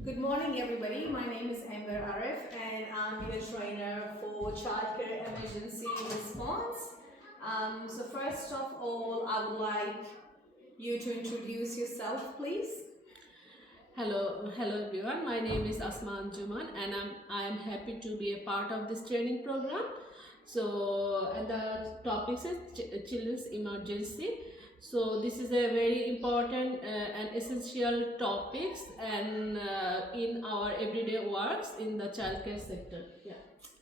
Good morning, everybody. My name is Amber Arif, and I'm your trainer for childcare emergency response. So first of all, I would like you to introduce yourself, please. Hello everyone. My name is Asma Anjuman, and I am happy to be a part of this training program. So, and the topic is children's emergency. So, this is a very important and essential topics, and in our everyday works in the childcare sector. Yeah.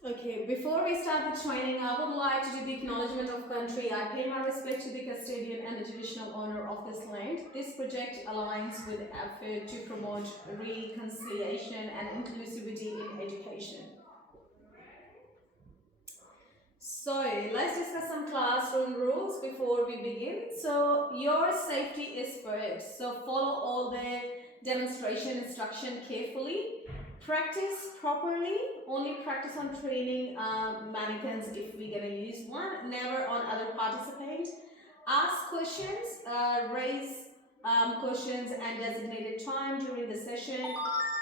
Okay, before we start the training, I would like to do the acknowledgement of country. I pay my respect to the custodian and the traditional owner of this land. This project aligns with the effort to promote reconciliation and inclusivity in education. So let's discuss some classroom rules before we begin. So your safety is first. So follow all the demonstration instruction carefully. Practice properly. Only practice on training mannequins if we're gonna use one. Never on other participants. Ask questions. Raise questions and designated time during the session.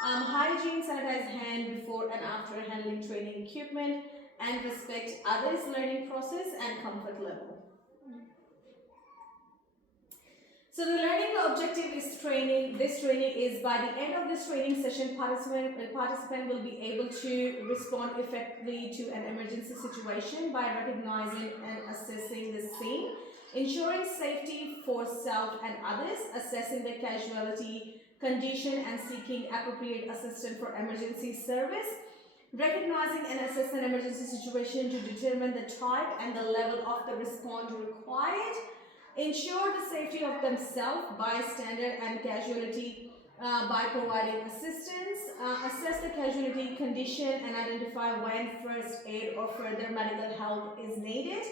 Hygiene, sanitize hand before and after handling training equipment, and respect others' learning process and comfort level. So the learning objective is training. This training is by the end of this training session, participant will be able to respond effectively to an emergency situation by recognizing and assessing the scene, ensuring safety for self and others, assessing the casualty condition and seeking appropriate assistance for emergency service, recognizing and assessing an emergency situation to determine the type and the level of the response required, ensure the safety of themselves, bystander and casualty by providing assistance, assess the casualty condition and identify when first aid or further medical help is needed,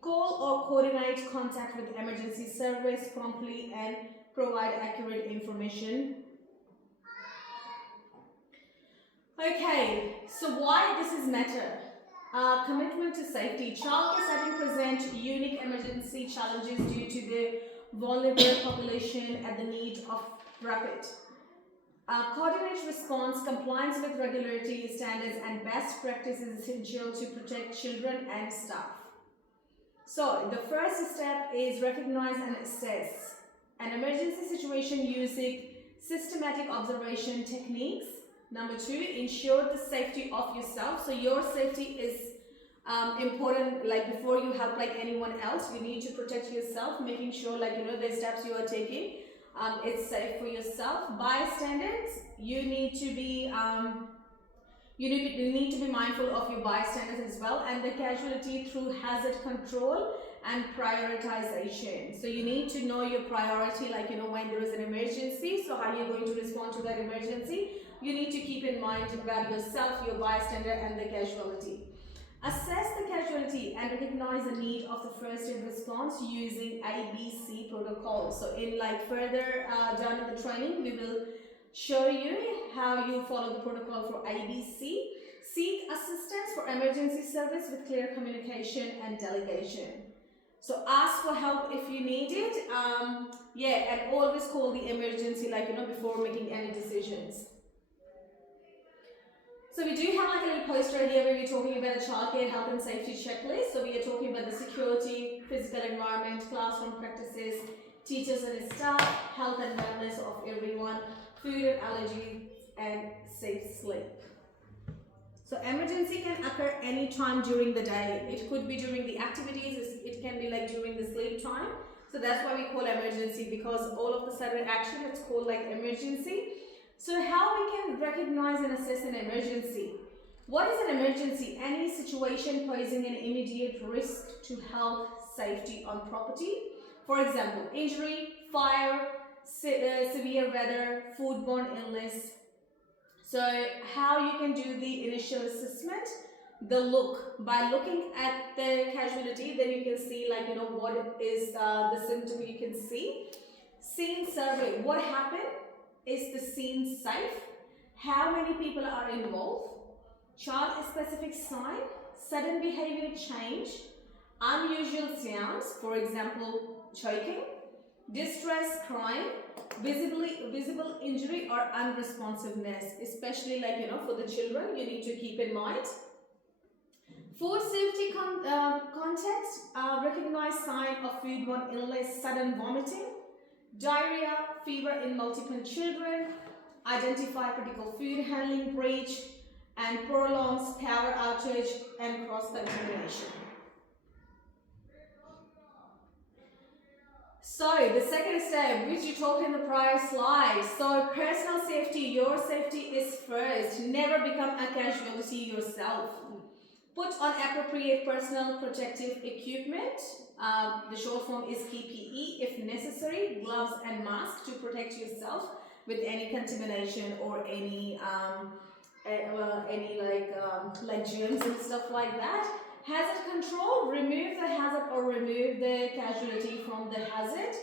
call or coordinate contact with emergency service promptly and provide accurate information. Okay, so why this is matter? Commitment to safety. Childcare setting present unique emergency challenges due to the vulnerable population and the need of rapid coordinated response, compliance with regulatory standards and best practice is essential to protect children and staff. So the first step is recognize and assess an emergency situation using systematic observation techniques. Number two, ensure the safety of yourself. So your safety is important. Like before you help like anyone else, you need to protect yourself, making sure like the steps you are taking, it's safe for yourself. Bystanders, you need to be you need to be mindful of your bystanders as well, and the casualty through hazard control and prioritization. So you need to know your priority, like when there is an emergency, so how you're going to respond to that emergency. You need to keep in mind about yourself, your bystander and the casualty. Assess the casualty and recognize the need of the first aid response using ABC protocol. So in like further down in the training, we will show you how you follow the protocol for ABC. Seek assistance for emergency service with clear communication and delegation. So ask for help if you need it. And always call the emergency before making any decisions. So we do have like a little poster here where we're talking about the childcare health and safety checklist. So we are talking about the security, physical environment, classroom practices, teachers and staff, health and wellness of everyone, food and allergies, and safe sleep. So emergency can occur any time during the day. It could be during the activities, it can be like during the sleep time. So that's why we call emergency, because all of the sudden action, it's called like emergency. So how we can recognize and assess an emergency? What is an emergency? Any situation posing an immediate risk to health, safety on property. For example, injury, fire, severe weather, foodborne illness. So how you can do the initial assessment? The look. By looking at the casualty, then you can see what is the symptom you can see. Scene survey. What happened? Is the scene safe? How many people are involved? Child-specific sign, sudden behavior change, unusual sounds, for example, choking, distress, crying, visible injury or unresponsiveness, especially for the children, you need to keep in mind. Food safety context, recognize sign of foodborne illness, sudden vomiting, diarrhea, fever in multiple children, identify critical food handling breach, and prolongs power outage and cross-contamination. So the second step, which you talked in the prior slide, so personal safety, your safety is first. Never become a casualty yourself. Put on appropriate personal protective equipment. The short form is PPE if necessary, gloves and mask to protect yourself with any contamination or any germs and stuff like that. Hazard control, remove the hazard or remove the casualty from the hazard.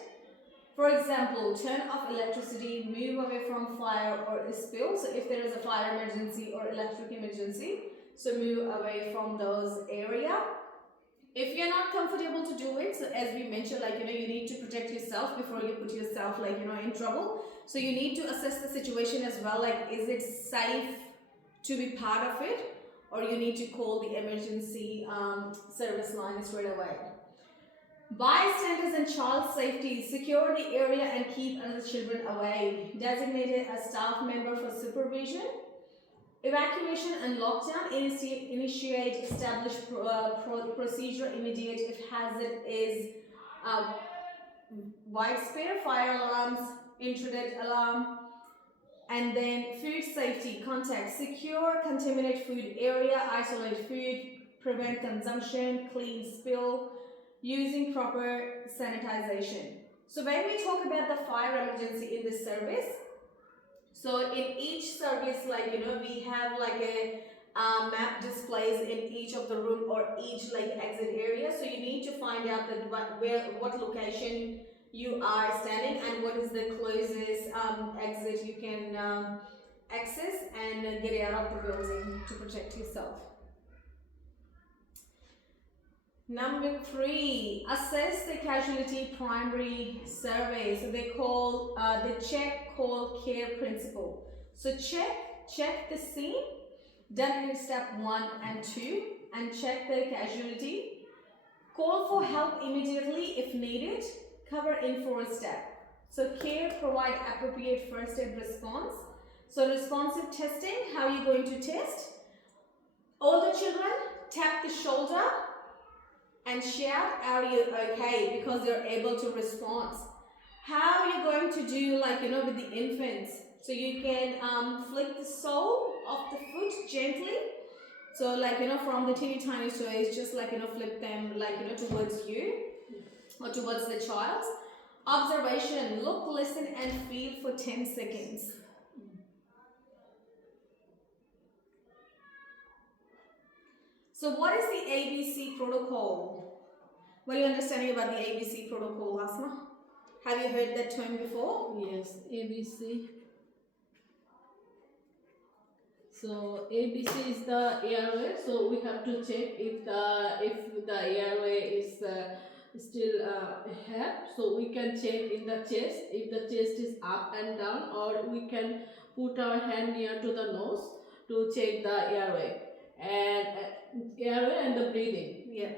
For example, turn off electricity, move away from fire or a spill. So if there is a fire emergency or electric emergency, so move away from those areas. If you're not comfortable to do it, so as we mentioned, you need to protect yourself before you put yourself in trouble. So you need to assess the situation as well, is it safe to be part of it, or you need to call the emergency service line straight away. Bystanders and child safety, secure the area and keep other children away. Designated a staff member for supervision. Evacuation and lockdown, initiate established procedure immediate if hazard is widespread, fire alarms, intruder alarm. And then food safety, contact, secure contaminated food area, isolate food, prevent consumption, clean spill, using proper sanitization. So when we talk about the fire emergency in this service, so in each service, we have a map displays in each of the room or each exit area. So you need to find out that what location you are standing and what is the closest exit you can access and get out of the building to protect yourself. Number 3, assess the casualty primary survey. So they call the check, call, care principle. So check the scene, done in step 1 and 2, and check the casualty. Call for help immediately if needed. Cover in 4 step. So care, provide appropriate first aid response. So responsive testing, how are you going to test? Older children, tap the shoulder and shout, are you okay? Because they're able to respond. How are you going to do with the infants? So you can flick the sole of the foot gently. So from the teeny tiny toes, just flip them towards you or towards the child. Observation, look, listen and feel for 10 seconds. So what is the ABC protocol? What are you understanding about the ABC protocol, Asma? Have you heard that term before? Yes, ABC. So ABC is the airway. So we have to check if the airway is still have. So we can check in the chest if the chest is up and down, or we can put our hand near to the nose to check the airway and the breathing. Yeah.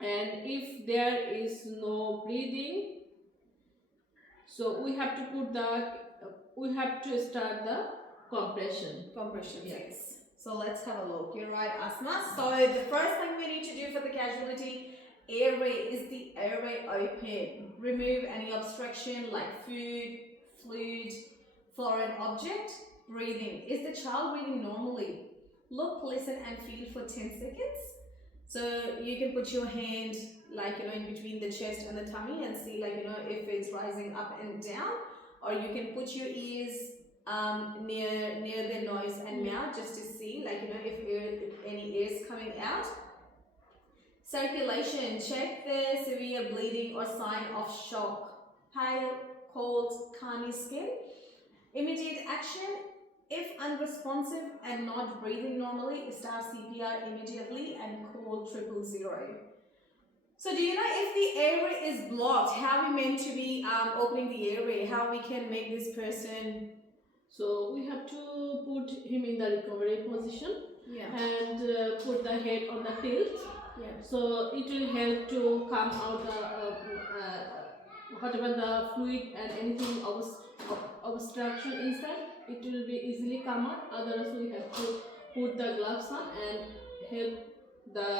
And if there is no breathing, so we have to start the compression. Yes. So let's have a look. You're right, Asma. So the first thing we need to do for the casualty airway is the airway open. Remove any obstruction like food, fluid, foreign object. Breathing. Is the child breathing normally? Look, listen and feel for 10 seconds. So you can put your hand in between the chest and the tummy and see if it's rising up and down, or you can put your ears near the nose and mouth just to see if any air is coming out. Circulation, check the severe bleeding or sign of shock. Pale, cold, clammy skin. Immediate action, if unresponsive and not breathing normally, start CPR immediately and call 000. So do you know if the airway is blocked, how we meant to be opening the airway? How we can make this person? So we have to put him in the recovery position, Yeah. and put the head on the tilt. Yeah. So it will help to come out the whatever the fluid and anything obstruction inside. It will be easily come out. Otherwise, we have to put the gloves on and help the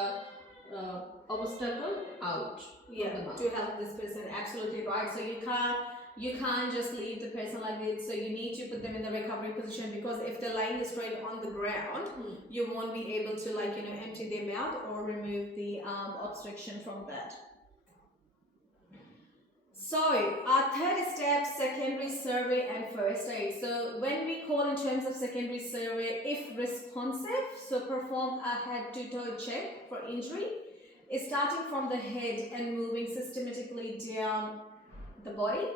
obstacle out. Yeah, to help this person. Absolutely right. So you can't just leave the person like this. So you need to put them in the recovery position, because if they're lying straight on the ground, you won't be able to empty their mouth or remove the obstruction from that. So our third step, secondary survey and first aid. So when we call in terms of secondary survey, if responsive, so perform a head to toe check for injury, is starting from the head and moving systematically down the body.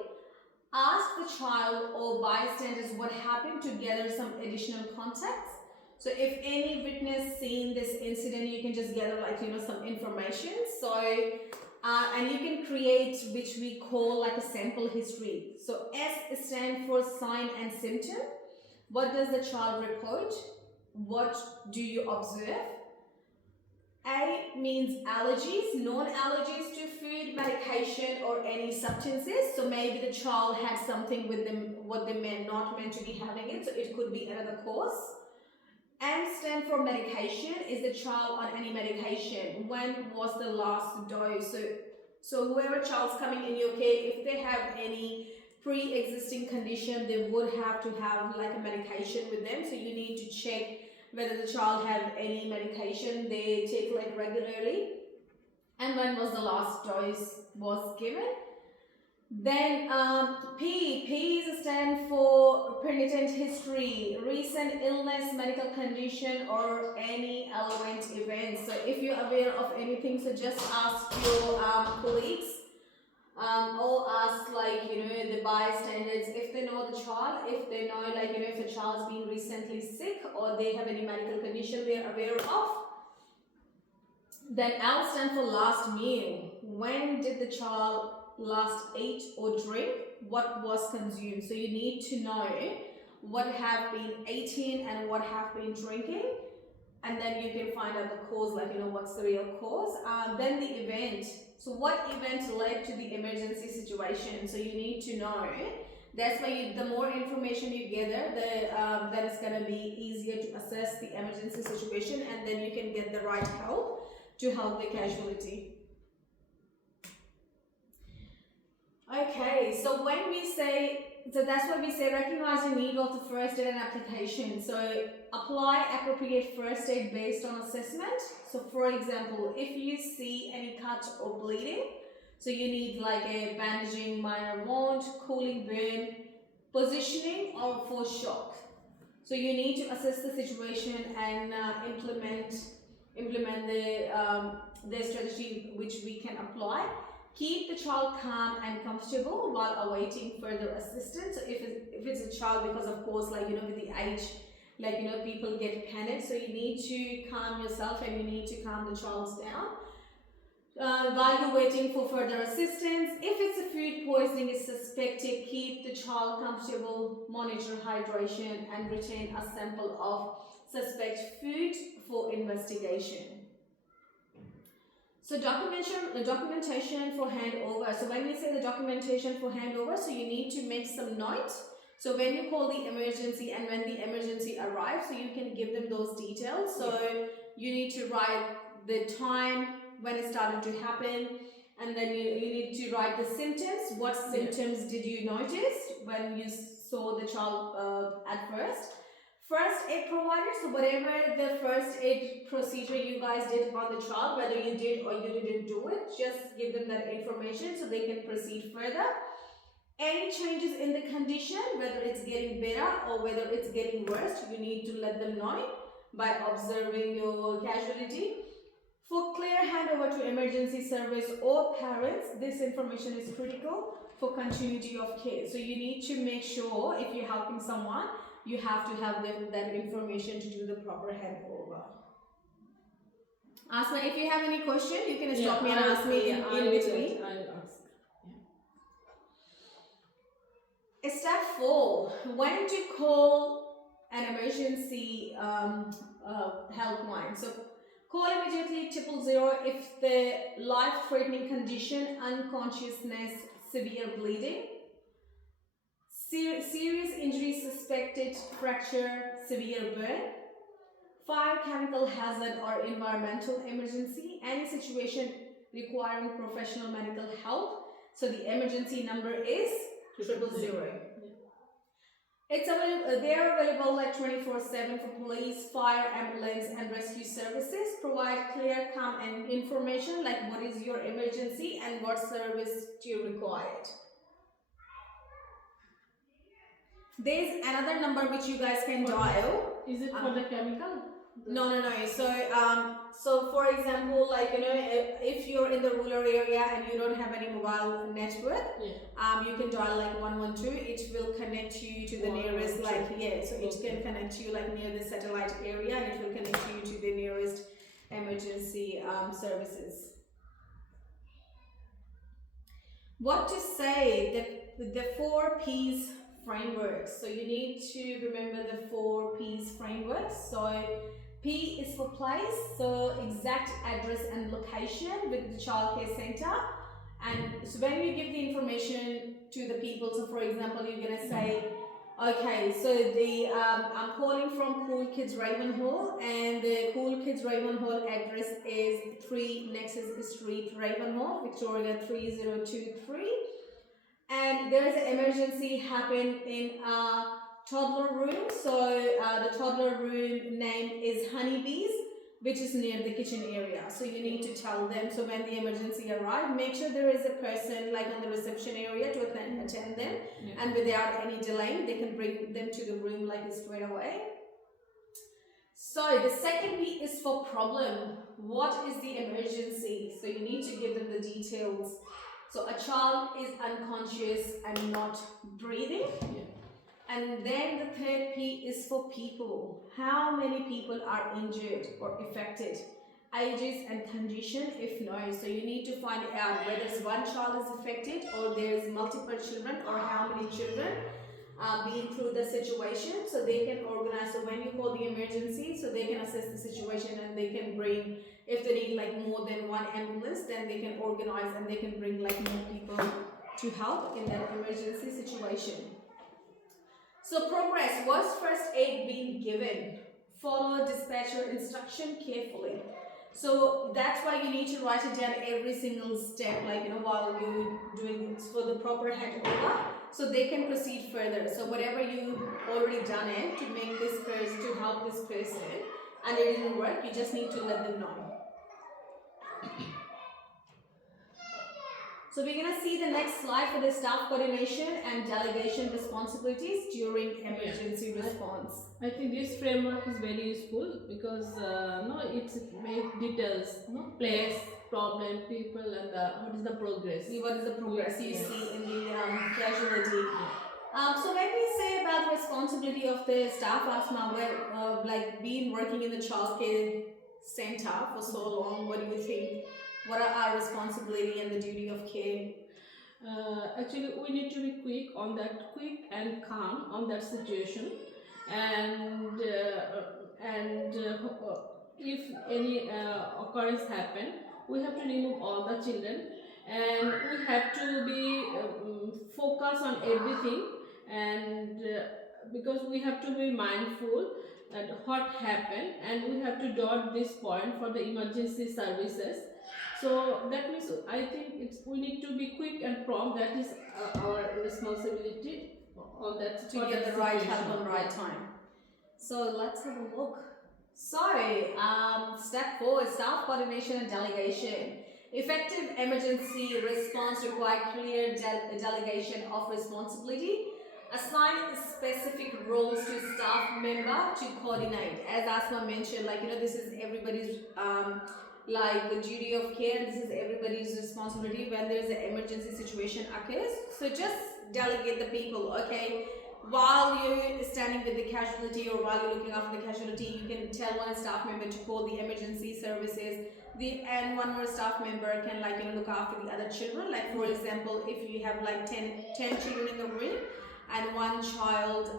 Ask the child or bystanders what happened to gather some additional context. So if any witness seen this incident, you can just gather some information. So and you can create, which we call like a sample history. So S stands for sign and symptom. What does the child report? What do you observe? A means allergies, non-allergies to food, medication, or any substances. So maybe the child had something with them, what they not meant to be having it. So it could be another cause. M stand for medication. Is the child on any medication? When was the last dose? So whoever child's coming in your care, if they have any pre-existing condition, they would have to have like a medication with them. So you need to check whether the child have any medication they take regularly, and when was the last dose was given. Then P stand for pertinent history, recent illness, medical condition, or any relevant event. So if you're aware of anything, so just ask your colleagues or ask the bystanders if they know the child, if they know if the child's been recently sick or they have any medical condition they're aware of. Then L stand for last meal. When did the child last eat or drink? What was consumed? So you need to know what have been eating and what have been drinking, and then you can find out the cause, what's the real cause. Then the event. So what event led to the emergency situation? So you need to know. That's why the more information you gather, then it's going to be easier to assess the emergency situation, and then you can get the right help to help the casualty. Okay, so when we say, so that's why we say recognize the need of the first aid and application. So apply appropriate first aid based on assessment. So for example, if you see any cut or bleeding, so you need like a bandaging, minor wound, cooling burn, positioning, or for shock. So you need to assess the situation and implement the strategy which we can apply. Keep the child calm and comfortable while awaiting further assistance. So if it's a child, because of course with the age, people get panicked, so you need to calm yourself and you need to calm the child down while you're waiting for further assistance. If it's a food poisoning is suspected, keep the child comfortable, monitor hydration, and retain a sample of suspect food for investigation. So documentation for handover. So when we say the documentation for handover, so you need to make some notes. So when you call the emergency and when the emergency arrives, so you can give them those details. So you need to write the time when it started to happen, and then you need to write the symptoms. What symptoms did you notice when you saw the child at first? First aid provider, so whatever the first aid procedure you guys did on the child, whether you did or you didn't do it, just give them that information so they can proceed further. Any changes in the condition, whether it's getting better or whether it's getting worse, you need to let them know by observing your casualty. For clear handover to emergency service or parents, this information is critical for continuity of care. So you need to make sure if you're helping someone, you have to have that information to do the proper handover. Asma, if you have any question, you can Yeah, stop me and ask me in between. I'll ask. Step 4, when to call an emergency helpline. So call immediately 000 if the life-threatening condition, unconsciousness, severe bleeding, serious injury suspected, fracture, severe burn, fire, chemical hazard or environmental emergency, any situation requiring professional medical help. So the emergency number is 000. It's available. They are available like 24/7 for police, fire, ambulance, and rescue services. Provide clear, calm, and information like what is your emergency and what service do you require. There's another number which you guys can dial. Is it for the chemical? No. So for example, like if you're in the rural area and you don't have any mobile network, you can dial like 112. It will connect you to the nearest so it can connect you like near the satellite area, and it will connect you to the nearest emergency services. What to say? The 4 P's framework. So you need to remember the 4 P's framework. So P is for place, so exact address and location with the childcare center. And so when you give the information to the people, so for example, you're gonna say, okay, so I'm calling from Cool Kids Ravenhall, and the Cool Kids Ravenhall address is 3 Nexus Street, Ravenhall, Victoria 3023. And there is an emergency happened in a toddler room. So the toddler room name is Honeybees, which is near the kitchen area. So you need to tell them. So when the emergency arrives, make sure there is a person like on the reception area to attend them, and without any delay, they can bring them to the room like straight away. So the second P is for problem. What is the emergency? So you need to give them the details. So a child is unconscious and not breathing. And then the third P is for people. How many people are injured or affected? Ages and condition, if no. So you need to find out whether one child is affected or there's multiple children, or how many children being through the situation, so they can organize. So when you call the emergency, so they can assess the situation and they can bring, if they need like more than 1 ambulance, then they can organize and they can bring like more people to help in that emergency situation. So progress, was first aid being given? Follow dispatcher instruction carefully. So that's why you need to write it down every single step, like while you're doing for the proper handover, so they can proceed further. So whatever you already done it to make this person, to help this person, and it didn't work, you just need to let them know. So we're going to see the next slide for the staff coordination and delegation responsibilities during emergency response. I think this framework is very useful because it's make details, place, problem, people, and what is the progress. What is the progress you see in the casualty? So when we say about responsibility of the staff, Asma, like being working in the childcare center for so long, what do you think? What are our responsibility and the duty of care? Actually, we need to be quick and calm on that situation, and if any occurrence happen, we have to remove all the children, and we have to be focus on everything, and because we have to be mindful that what happened, and we have to dot this point for the emergency services. So that means I think we need to be quick and prompt. That is our responsibility on that to get the right help on the right time. So let's have a look. So step 4 is staff coordination and delegation. Effective emergency response requires clear delegation of responsibility. Assign specific roles to staff member to coordinate. As Asma mentioned, this is everybody's like the duty of care. This is everybody's responsibility when there's an emergency situation occurs. So just delegate the people. Okay, while you're standing with the casualty or while you're looking after the casualty, you can tell one staff member to call the emergency services. And one more staff member can look after the other children. Like for example, if you have like 10 children in the room and one child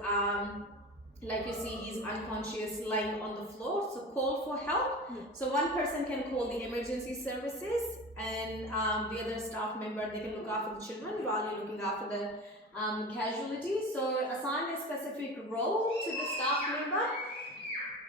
like you see he's unconscious lying on the floor, so call for help. So one person can call the emergency services and the other staff member, they can look after the children while you're looking after the casualty. So assign a specific role to the staff member.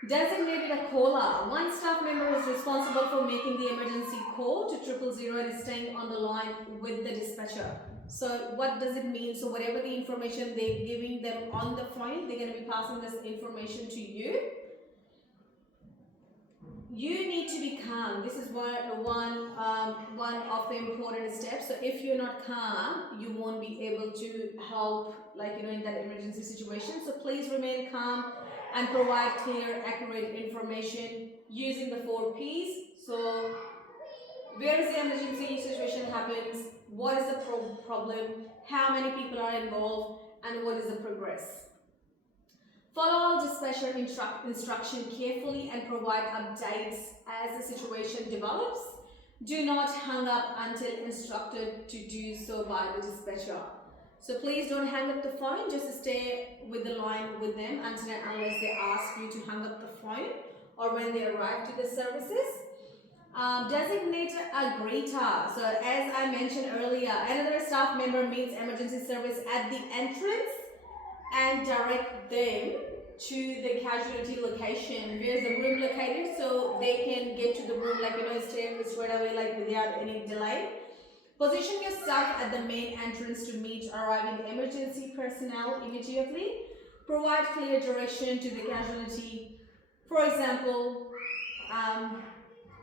Designated a caller. One staff member is responsible for making the emergency call to 000 and is staying on the line with the dispatcher. So what does it mean? So whatever the information they're giving them on the phone, they're going to be passing this information to you. You need to be calm. This is one of the important steps. So if you're not calm, you won't be able to help in that emergency situation. So please remain calm and provide clear, accurate information using the 4 P's. So where is the emergency situation happens, what is the problem, how many people are involved, and what is the progress. Follow all dispatcher instruction carefully and provide updates as the situation develops. Do not hang up until instructed to do so by the dispatcher. So please don't hang up the phone, just stay with the line with them until and unless they ask you to hang up the phone or when they arrive to the services. Designate a greeter. So as I mentioned earlier, another staff member meets emergency service at the entrance and direct them to the casualty location. Where is the room located, so they can get to the room straight away without any delay. Position yourself at the main entrance to meet arriving emergency personnel immediately. Provide clear direction to the casualty. For example,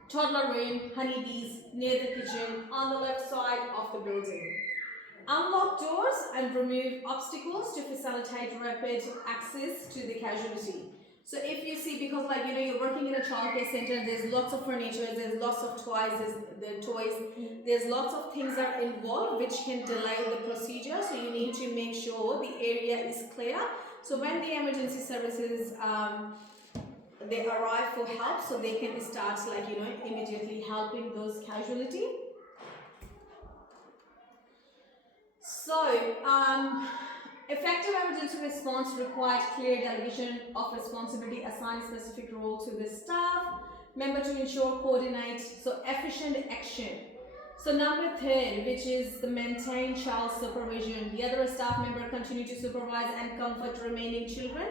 toddler room, honeybees near the kitchen on the left side of the building. Unlock doors and remove obstacles to facilitate rapid access to the casualty. So if you see, because you're working in a childcare center, there's lots of furniture, there's lots of toys, there's lots of things that are involved which can delay the procedure. So you need to make sure the area is clear. So when the emergency services they arrive for help, so they can start immediately helping those casualty. So effective emergency response requires clear delegation of responsibility, assign specific role to the staff member to ensure coordinate, so efficient action. So number 3, which is the maintain child supervision. The other staff member continue to supervise and comfort remaining children,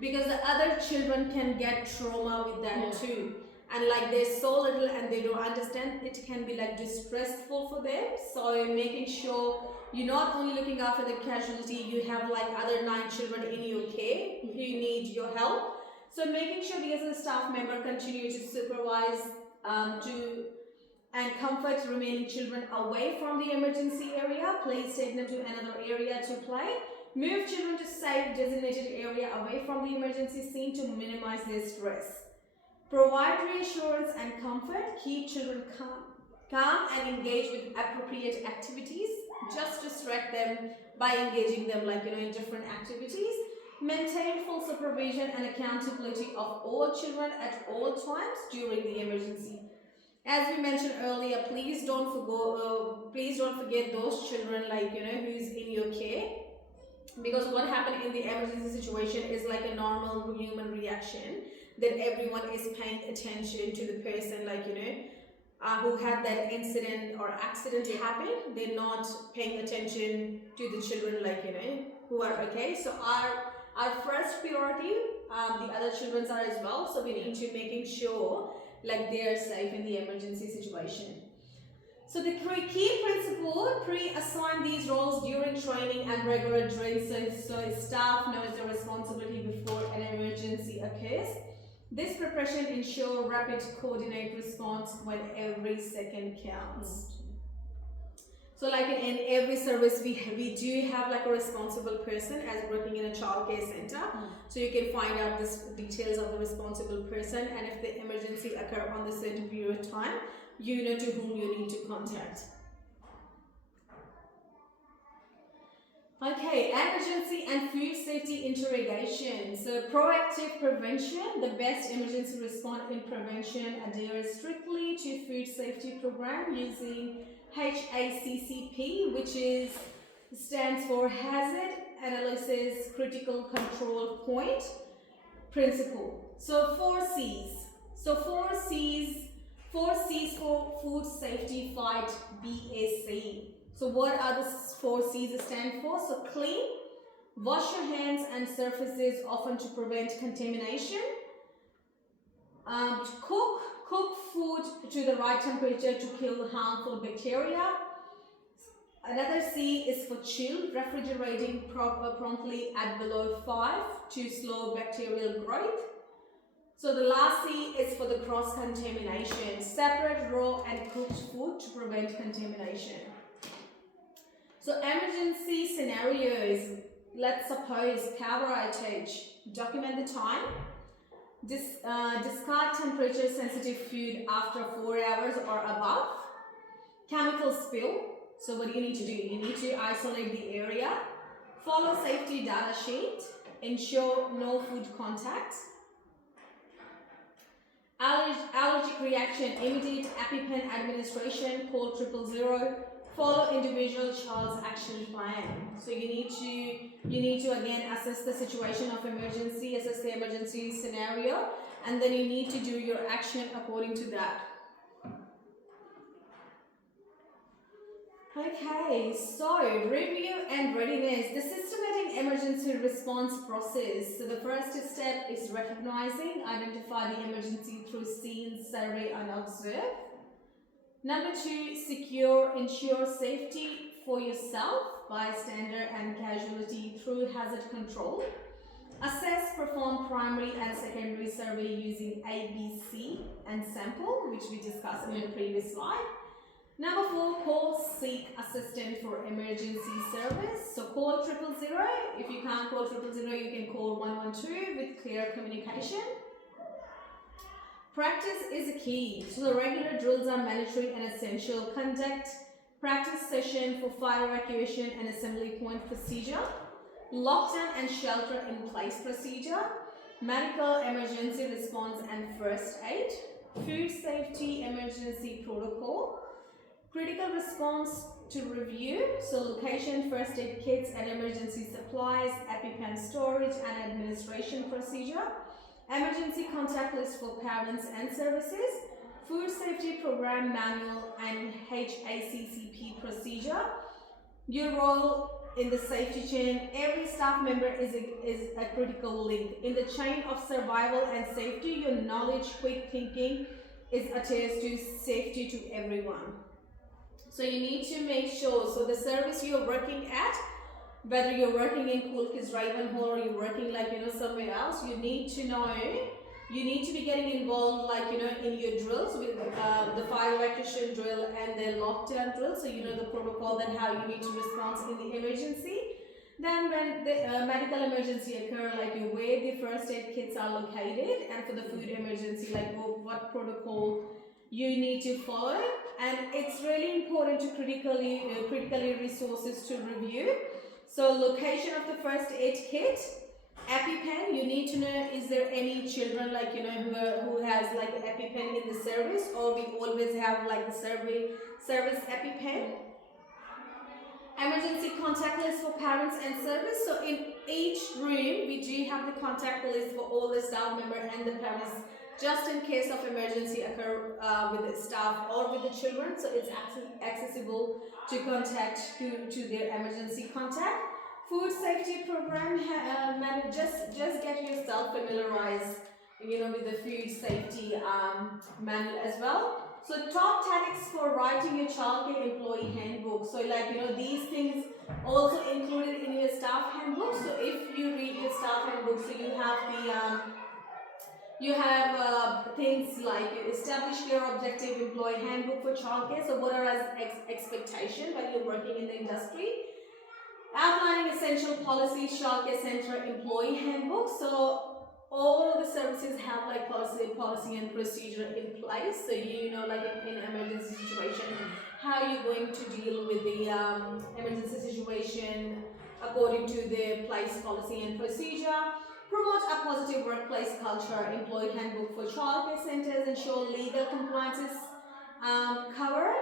because the other children can get trauma with that too. And they're so little and they don't understand, it can be distressful for them. So making sure you're not only looking after the casualty, you have other 9 children in your care who need your help. So making sure the other staff member continue to supervise and comfort remaining children away from the emergency area. Please take them to another area to play. Move children to safe designated area away from the emergency scene to minimize their stress. Provide reassurance and comfort. Keep children calm and engage with appropriate activities. Just distract them by engaging them in different activities. Maintain full supervision and accountability of all children at all times during the emergency. As we mentioned earlier, please don't forget those children who's in your care. Because what happened in the emergency situation is a normal human reaction, that everyone is paying attention to the person who had that incident or accident happen. They're not paying attention to the children who are okay. So our first priority, the other children are as well. So we need to making sure they are safe in the emergency situation. So the key principle, pre-assign these roles during training and regular drills so staff knows their responsibility before an emergency occurs. This preparation ensures rapid coordinate response when every second counts. So in every service we do have a responsible person as working in a childcare center. So you can find out the details of the responsible person, and if the emergency occur on the certain period of time, you know to whom you need to contact. Okay, emergency and food safety interrogation. So proactive prevention, the best emergency response in prevention adheres strictly to food safety program using HACCP, which stands for Hazard Analysis Critical Control Point Principle. So four C's. So four C's for food safety fight BSC. So what are the four C's stand for? So clean, wash your hands and surfaces often to prevent contamination. Cook food to the right temperature to kill harmful bacteria. Another C is for chill, refrigerating promptly at below 5 to slow bacterial growth. So the last C is for the cross-contamination, separate raw and cooked food to prevent contamination. So emergency scenarios, let's suppose power outage, document the time, discard temperature sensitive food after 4 hours or above, chemical spill, so what do you need to do? You need to isolate the area, follow safety data sheet, ensure no food contact, allergic reaction, immediate EpiPen administration, call 000, follow individual child's action plan. So you need to again assess the situation of emergency, assess the emergency scenario, and then you need to do your action according to that. Okay, so review and readiness, the systematic emergency response process. So the first step is recognizing, identify the emergency through scenes, survey and observe. Number 2, secure, ensure safety for yourself, bystander and casualty through hazard control. Assess, perform primary and secondary survey using ABC and sample, which we discussed in the previous slide. Number 4, call, seek assistance for emergency service. So call 000. If you can't call 000, you can call 112 with clear communication. Practice is a key. So the regular drills are mandatory and essential. Conduct practice session for fire evacuation and assembly point procedure. Lockdown and shelter in place procedure. Medical emergency response and first aid. Food safety emergency protocol. Critical response to review, so location, first aid kits and emergency supplies, EpiPen storage and administration procedure, emergency contact list for parents and services, food safety program manual and HACCP procedure. Your role in the safety chain, every staff member is a critical link. In the chain of survival and safety, your knowledge, quick thinking is attached to safety to everyone. So you need to make sure, so the service you're working at, whether you're working in Cool Kids Ravenhall or you're working somewhere else, you need to know, you need to be getting involved in your drills with the fire evacuation drill and the lockdown drill, so you know the protocol and how you need to respond in the emergency. Then when the medical emergency occur, where the first aid kits are located, and for the food emergency, what protocol you need to follow. And it's really important to critically resources to review. So location of the first aid kit, EpiPen, you need to know, is there any children who has an EpiPen in the service, or we always have the service EpiPen. Emergency contact list for parents and service. So in each room we do have the contact list for all the staff member and the parents, just in case of emergency occur with the staff or with the children, so it's accessible to contact to their emergency contact. Food safety program, just get yourself familiarized, with the food safety manual as well. So top tactics for writing your childcare employee handbook. So these things also included in your staff handbook. So if you read your staff handbook, so you have things like establish clear objective employee handbook for childcare. So what are expectations when you're working in the industry? Outlining essential policies, childcare center employee handbook. So all the services have policy and procedure in place. So in emergency situation, how you're going to deal with the emergency situation, according to the place policy and procedure. Promote a positive workplace culture. Employee handbook for childcare centres. Ensure legal compliances cover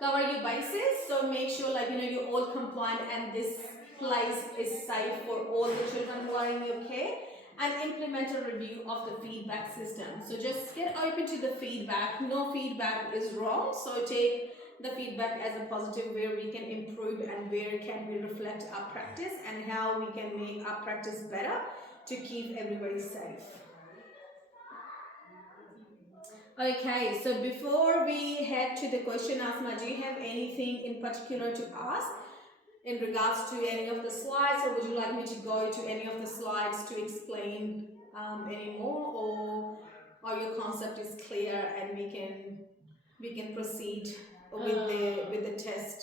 your bases. So make sure you're all compliant and this place is safe for all the children who are in your care. And implement a review of the feedback system. So just get open to the feedback. No feedback is wrong. So take the feedback as a positive, where we can improve and where can we reflect our practice and how we can make our practice better to keep everybody safe. Okay, so before we head to the question, Asma, do you have anything in particular to ask in regards to any of the slides, or would you like me to go to any of the slides to explain any more, or your concept is clear and we can proceed with the test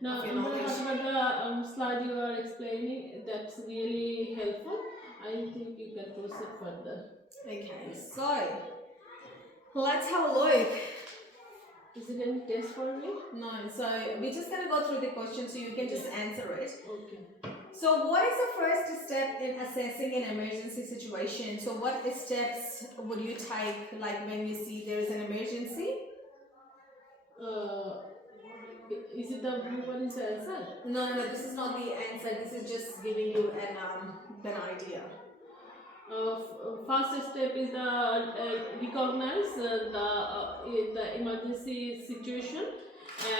No, of your knowledge? the slide you are explaining, that's really helpful. I think you can proceed further. Okay, so let's have a look. Is it any test for me? No, so we're just going to go through the question so you can just answer it. Okay. So what is the first step in assessing an emergency situation? So what steps would you take when you see there's an emergency? Is it the blue one is the answer? No, this is not the answer. This is just giving you an idea. First step is the recognize the emergency situation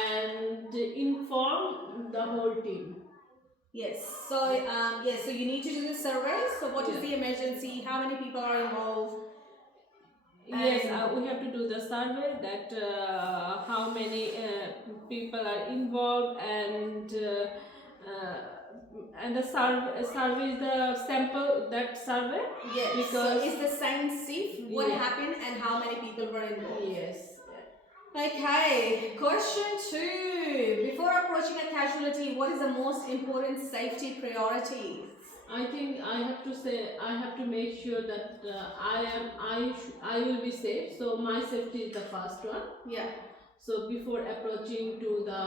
and inform the whole team. Yes. So so you need to do the survey. So what is the emergency? How many people are involved? Yes, we have to do the survey that how many people are involved, and the survey is the sample that survey. Yes. Because so is the science safe? What happened and how many people were involved? Yes. Okay. Question 2. Before approaching a casualty, what is the most important safety priority? I think I have to make sure that I will be safe. So my safety is the first one. Yeah. So before approaching to the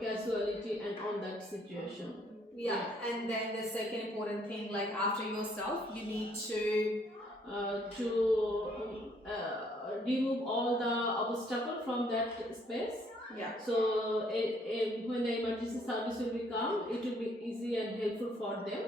casualty and on that situation. Yeah. And then the second important thing, after yourself, you need to remove all the obstacle from that space. Yeah. So when the emergency service will come, it will be easy and helpful for them.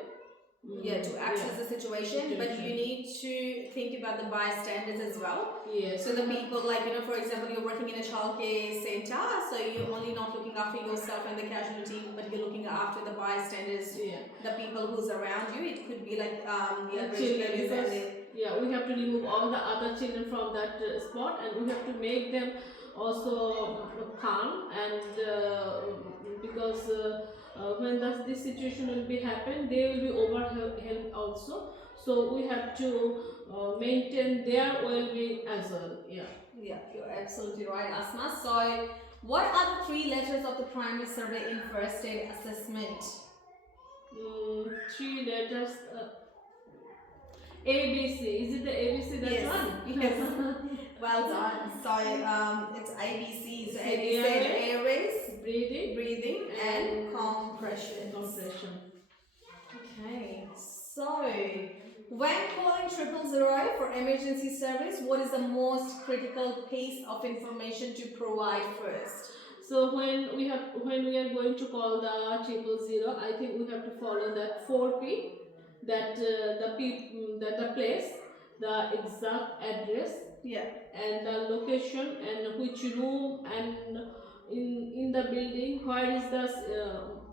To access the situation, but you need to think about the bystanders as well. Yes. So the people, for example, you're working in a childcare center, so you're only not looking after yourself and the casualty, but you're looking after the bystanders, the people who's around you. It could be the other children. We have to remove all the other children from that spot, and we have to make them also calm, and because when this situation will be happen, they will be overwhelmed also. So we have to maintain their well-being as well. Yeah, you're absolutely right, Asma. So what are the 3 letters of the primary survey in first aid assessment? 3 letters. ABC. Is it the ABC that one? Yes. Well done. So it's ABC. So you said airways, breathing, and compression. Okay. So when calling 000 for emergency service, what is the most critical piece of information to provide first? So when we are going to call the 000, I think we have to follow that 4P. That the place, the exact address, and the location, and which room, and in the building where is the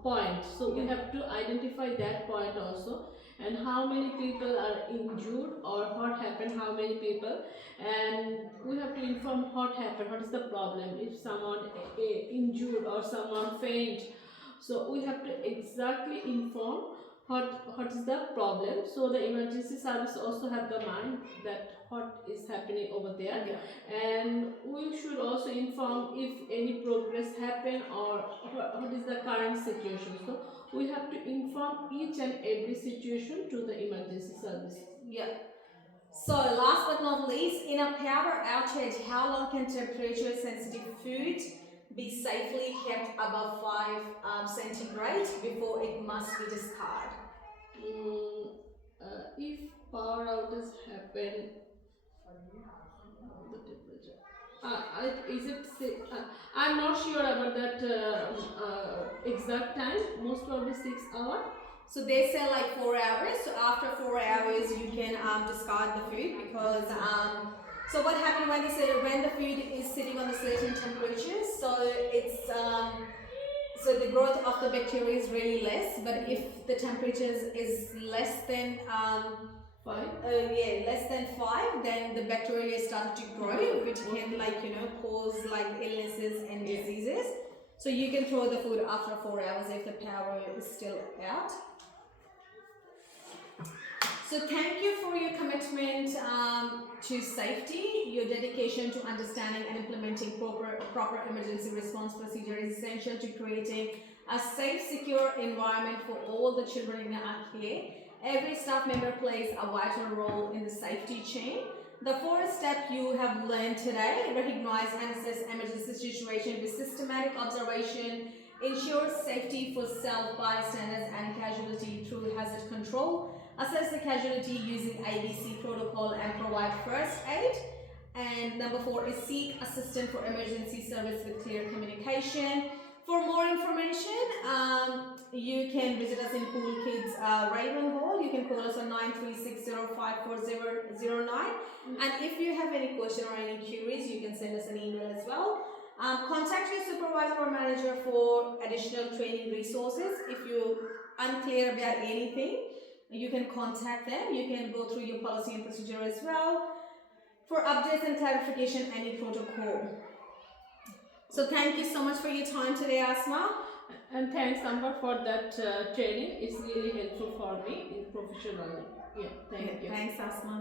point. So we have to identify that point also, and how many people are injured or what happened, how many people, and we have to inform what happened, what is the problem, if someone injured or someone faint. So we have to exactly inform what is the problem. So the emergency service also have the mind that what is happening over there, and we should also inform if any progress happen or what is the current situation. So we have to inform each and every situation to the emergency service. So last but not least, in a power outage, how long can temperature sensitive food be safely kept above 5 centigrade before it must be discarded? If power outage happen, the temperature. Is it? I'm not sure about that exact time. Most probably 6 hours. So they say like 4 hours. So after 4 hours, you can discard the food because so what happens when the food is sitting on a certain temperature? So it's so the growth of the bacteria is really less. But if the temperature is less than 5. less than 5, then the bacteria started to grow, which can cause like illnesses and diseases. So you can throw the food after 4 hours if the power is still out. So thank you for your commitment to safety. Your dedication to understanding and implementing proper emergency response procedure is essential to creating a safe, secure environment for all the children in our care. Every staff member plays a vital role in the safety chain. The 4 steps you have learned today: recognize and assess emergency situation with systematic observation, ensure safety for self, bystanders and casualty through hazard control, assess the casualty using ABC protocol and provide first aid. And number 4 is seek assistance for emergency service with clear communication. For more information, you can visit us in Cool Kids Raven Hall. You can call us on 93605409. And if you have any question or any queries, you can send us an email as well. Contact your supervisor or manager for additional training resources. If you're unclear about anything, you can contact them. You can go through your policy and procedure as well for updates and clarification any protocol. So thank you so much for your time today, Asma. And thanks, Amber, for that training. It's really helpful for me in professional. Yeah, thank you. Thanks, Asma.